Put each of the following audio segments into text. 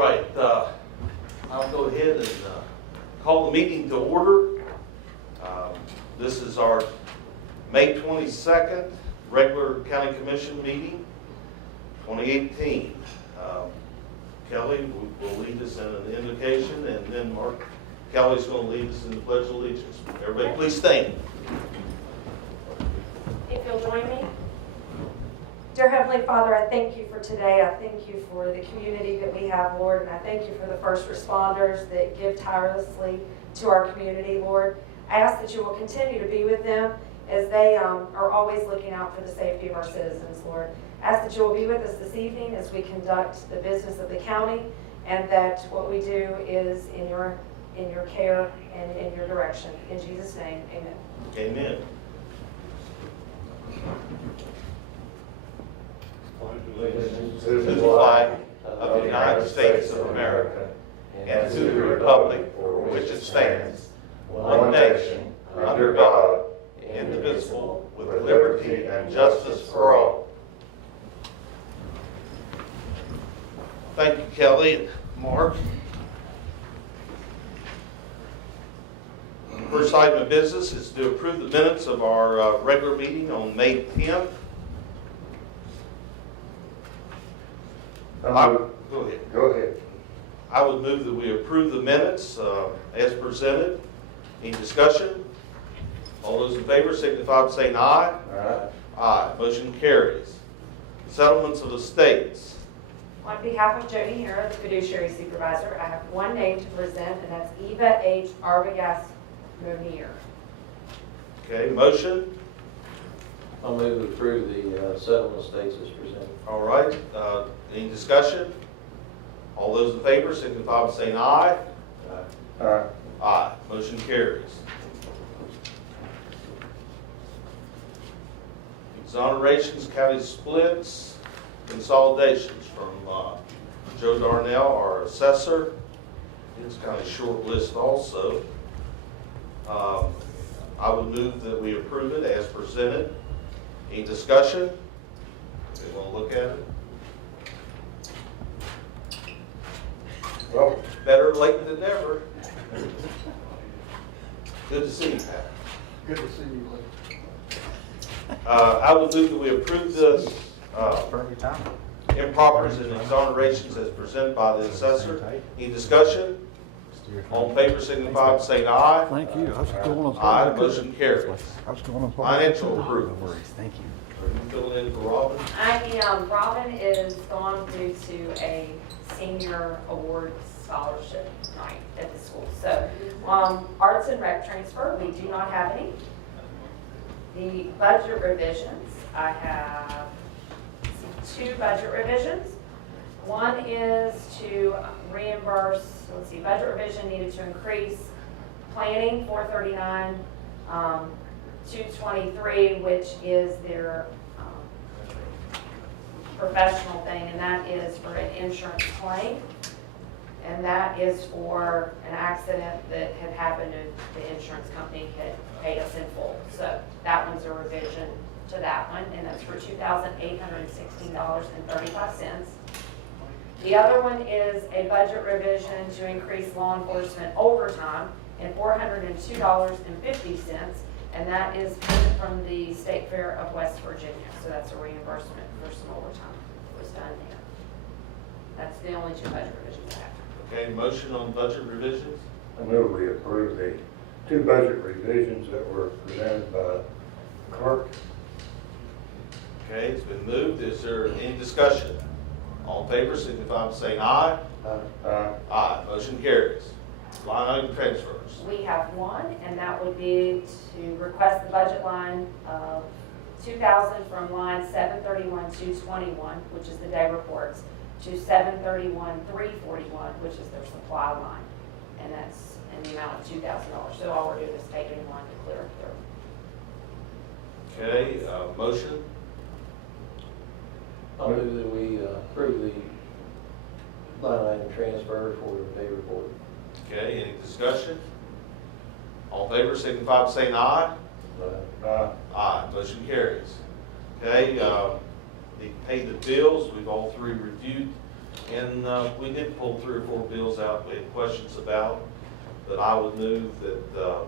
right, I'll go ahead and call the meeting to order. This is our May 22nd regular County Commission meeting, 2018. Kelly will lead us in an invocation, and then Mark Kelly's going to lead us in the Pledge of Allegiance. Everybody please stand. If you'll join me. Dear Heavenly Father, I thank you for today. I thank you for the community that we have, Lord, and I thank you for the first responders that give tirelessly to our community, Lord. I ask that you will continue to be with them as they are always looking out for the safety of our citizens, Lord. I ask that you will be with us this evening as we conduct the business of the county, and that what we do is in your care and in your direction. In Jesus' name, amen. Amen. Allegiance To the flag of the United States of America and to the republic for which it stands, one nation, under God, indivisible, with liberty and justice for all. Thank you, Kelly and Mark. First item of business is to approve the minutes of our regular meeting on May 10th. Go ahead. Go ahead. I would move that we approve the minutes as presented. Any discussion? All those in favor signify by saying aye. Aye. Aye. Motion carries. Settlements of estates. On behalf of Jody Hera, the fiduciary supervisor, I have one name to present, and that's Eva H. Arbogast Monier. Okay, motion. I'll move to approve the settlement states as presented. All right. Any discussion? All those in favor signify by saying aye. Aye. Aye. Motion carries. Exonerations, county splits, consolidations from Joe Darnell, our assessor. It's kind of a short list also. I would move that we approve it as presented. Any discussion? We want to look at it? Well, Better late than never. Good to see you, Pat. Good to see you, Lee. I would move that we approve the Perfect time. impropers and exonerations as presented by the assessor. Any discussion? All in favor signify by saying aye. Thank you. I was going on. Aye, motion carries. I was going on. Financial approval. No worries. Thank you. Are you filling in for Robin? I am. Robin is gone due to a senior award scholarship night at the school. So, arts and rec transfer, we do not have any. The budget revisions, I have two budget revisions. One is to reimburse, let's see, budget revision needed to increase planning 439, 223, which is their professional thing, and that is for an insurance claim. And that is for an accident that had happened and the insurance company had paid us in full. So that one's a revision to that one, and that's for $2,816.35. The other one is a budget revision to increase law enforcement overtime in $402.50, and that is payment from the State Fair of West Virginia. So that's a reimbursement for some overtime that was done there. That's the only two budget revisions I have. Okay, motion on budget revisions. I move we approve the two budget revisions that were presented by the clerk. Okay, it's been moved. Is there any discussion? All in favor signify by saying aye. Aye. Aye. Motion carries. Line item transfers. We have one, and that would be to request the budget line of $2,000 from line 731-221, which is the day reports, to 731-341, which is their supply line, and that's in the amount of $2,000. So all we're doing is taking one to clear up their. Okay, motion. I'll move that we approve the line item transfer for the day report. Okay, any discussion? All in favor signify by saying aye. Aye. Aye. Motion carries. Okay, they pay the bills. We've all three reviewed And we did pull 3 or 4 bills out we had questions about, but I would move that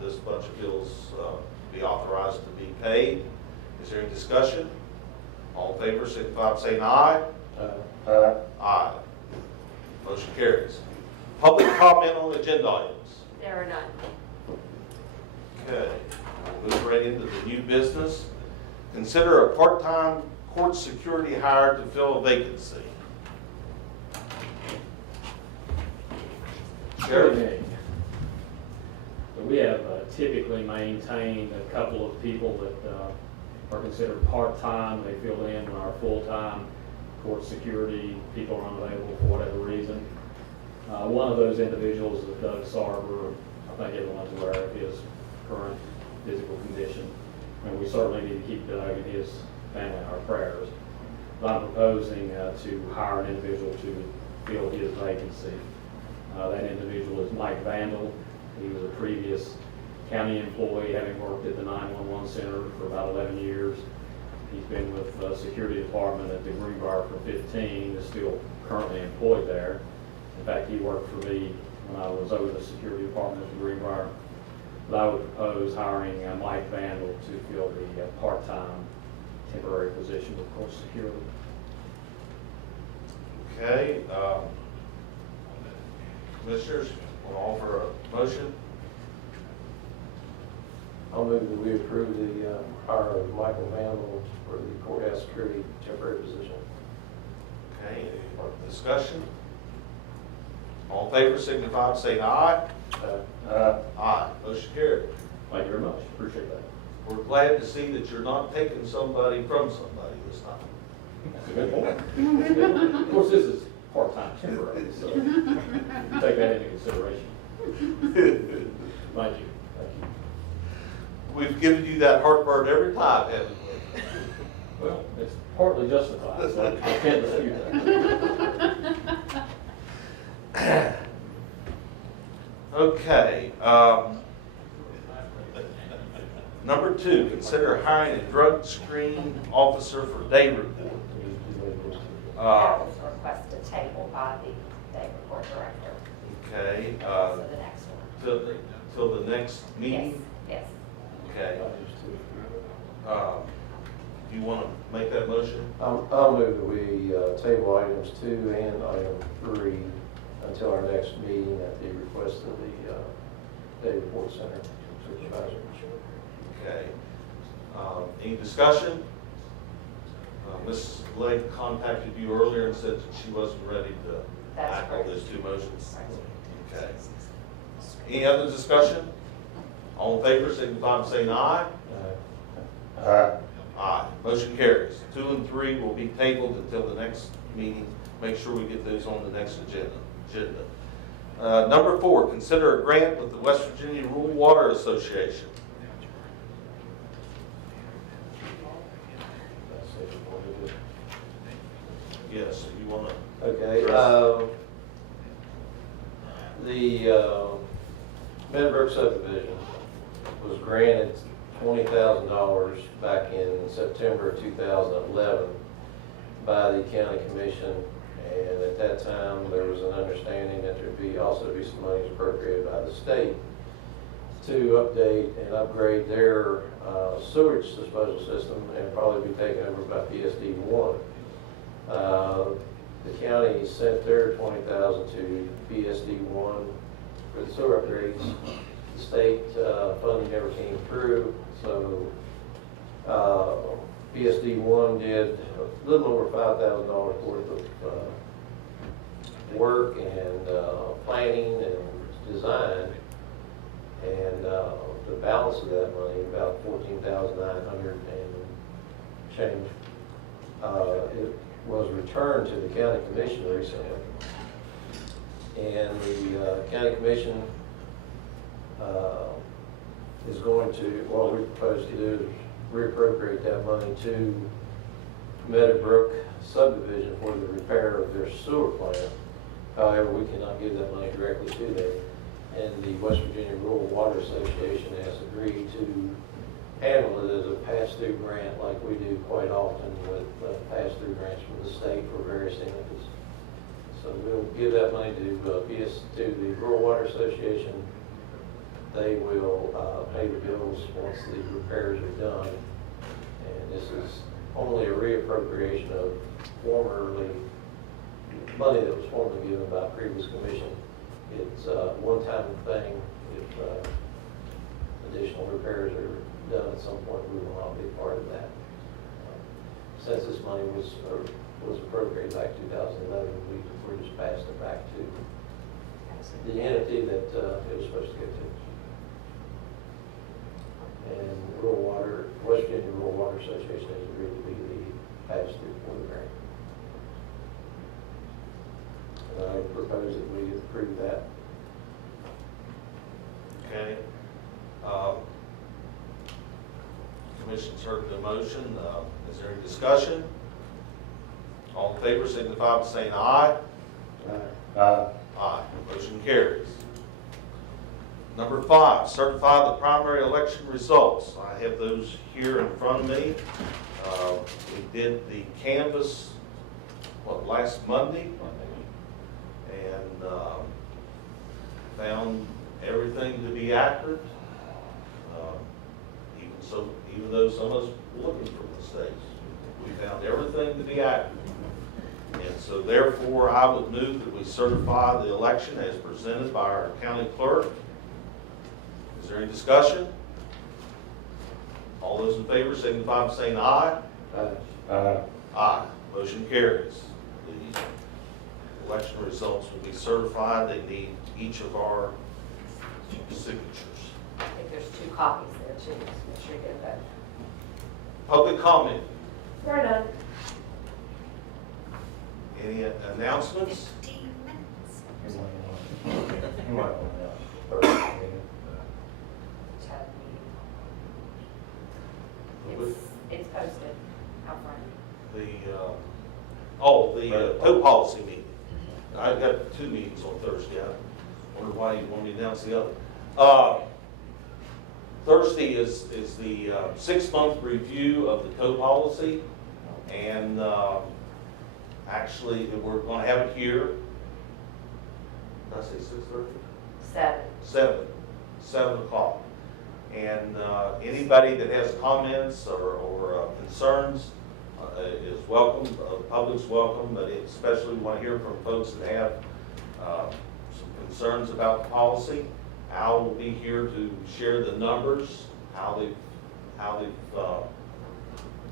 this bunch of bills be authorized to be paid. Is there any discussion? All in favor, signify by saying aye. Aye. Motion carries. Public comment on agenda items. There are none. Okay, we'll move right into the new business. Consider a part-time court security hire to fill a vacancy. Sheriff? So we have typically maintained a couple of people that are considered part-time. They fill in when our full-time court security people are unavailable for whatever reason. One of those individuals is Doug Sarver. I think everyone's aware of his current physical condition. And we certainly need to keep Doug and his family in our prayers. But I'm proposing to hire an individual to fill his vacancy. That individual is Mike Vandal. He was a previous county employee, having worked at the 911 center for about 11 years. He's been with the security department at the Greenbrier for 15, is still currently employed there. In fact, he worked for me when I was over the security department at the Greenbrier. But I would propose hiring Mike Vandal to fill the part-time temporary position with court security. Okay, commissioners, want to offer a motion? I'll move that we approve the hire of Michael Vandal for the courthouse security temporary position. Okay, any more discussion? All in favor, signify by saying aye. Aye. Motion carried. Thank you very much. Appreciate that. We're glad to see that you're not taking somebody from somebody this time. That's a good point. Of course, this is part-time temporary, so take that into consideration. Thank you. Thank you. We've given you that heartburn every time, haven't we? Well, it's partly justified, so I can't dispute that. Okay. Number 2, consider hiring a drug screen officer for day report. That was a request to table by the day report director. Okay. So the next one. Till the next meeting? Yes. Okay. Do you want to make that motion? I'll move that we table items 2 and item 3 until our next meeting at the request of the Day Report Center Supervisor. Okay. Any discussion? Mrs. Blake contacted you earlier and said that she wasn't ready to That's act on correct. those 2 motions. Okay. Any other discussion? All in favor, signify by saying aye. Aye. Motion carries. 2 and 3 will be tabled until the next meeting. Make sure we get those on the next agenda. Number 4, consider a grant with the West Virginia Rural Water Association. Yes, you want to? Okay, the Meadowbrook subdivision was granted $20,000 back in September of 2011 by the county commission, and at that time there was an understanding that there'd be also be some money appropriated by the state to update and upgrade their sewage disposal system and probably be taken over by PSD1. The county sent their $20,000 to PSD1 for the sewer upgrades. The state funding never came through, so PSD1 did a little over $5,000 worth of work and planning and design, and the balance of that money, about $14,900 and change, it was returned to the county commission recently. And the county commission is going to, what we propose to do is reappropriate that money to Meadowbrook subdivision for the repair of their sewer plant. However, we cannot give that money directly to them. And the West Virginia Rural Water Association has agreed to handle it as a pass-through grant like we do quite often with pass-through grants from the state for various entities. So we'll give that money to to the Rural Water Association. They will pay the bills once the repairs are done. And this is only a reappropriation of money that was formerly given by a previous commission. It's a one-time thing. If additional repairs are done at some point, we will not be part of that. Since this money was appropriated back in 2011, we're just passed it back to the entity that it was supposed to go to. And West Virginia Rural Water Association has agreed to be the pass-through for the grant. And I propose that we approve that. Okay. Commission's heard the motion. Is there any discussion? All in favor signify by saying aye. Aye. Motion carries. Number 5, certify the primary election results. I have those here in front of me. We did the canvass, last Monday? And found everything to be accurate. Even though some of us were looking for mistakes, we found everything to be accurate. And so therefore, I would move that we certify the election as presented by our county clerk. Is there any discussion? All those in favor signify by saying aye. Aye. Aye. Motion carries. The election results will be certified. They need each of our signatures. I think there's 2 copies there too, just make sure you get that. Public comment. There are none. Any announcements? 15 minutes. You might want to announce first. Chat meeting. It's posted out front. The tow policy meeting. I've got 2 meetings on Thursday. I wonder why you want me to announce the other. Thursday is the 6-month review of the tow policy, and actually we're going to have it here. Did I say 6:30? 7 o'clock. And anybody that has comments or concerns is welcome. The public's welcome, but especially we want to hear from folks that have some concerns about the policy. Al will be here to share the numbers, how they've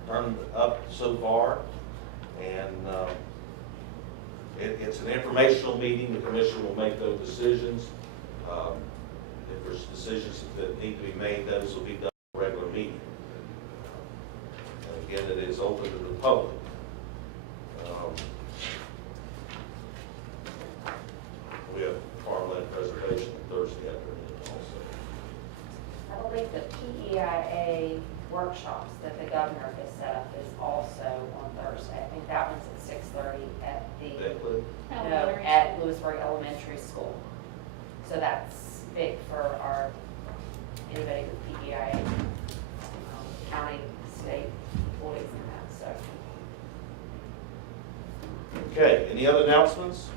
turned up so far, and it's an informational meeting. The commission will make those decisions. If there's decisions that need to be made, those will be done in a regular meeting. And again, it is open to the public. We have farmland preservation Thursday afternoon also. I believe the PEIA workshops that the governor has set up is also on Thursday. I think that one's at 6:30 at at Lewisburg Elementary School. So that's big for anybody with PEIA, county, state employees and that, so. Okay, any other announcements?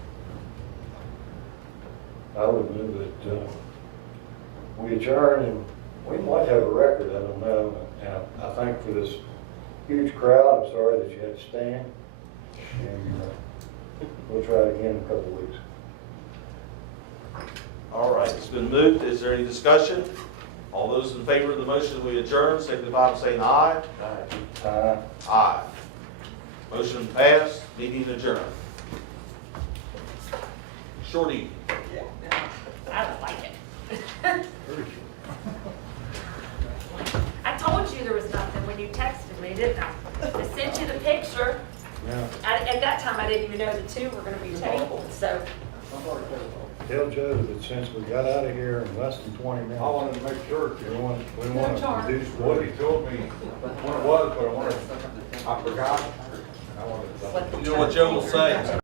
I would move that we adjourn, and we might have a record, I don't know. And I think for this huge crowd, I'm sorry that you had to stand. And we'll try it again in a couple of weeks. All right, it's been moved. Is there any discussion? All those in favor of the motion that we adjourn, signify by saying aye. Aye. Aye. Motion passed, meeting adjourned. Shorty. I don't like it. I told you there was nothing when you texted me, didn't I? I sent you the picture. Yeah. At that time, I didn't even know the 2 were going to be tabled, so. Tell Joe that since we got out of here in less than 20 minutes. I wanted to make sure, We want to reduce. what he told me when it was, but I forgot. I wanted to. You know what Joe will say?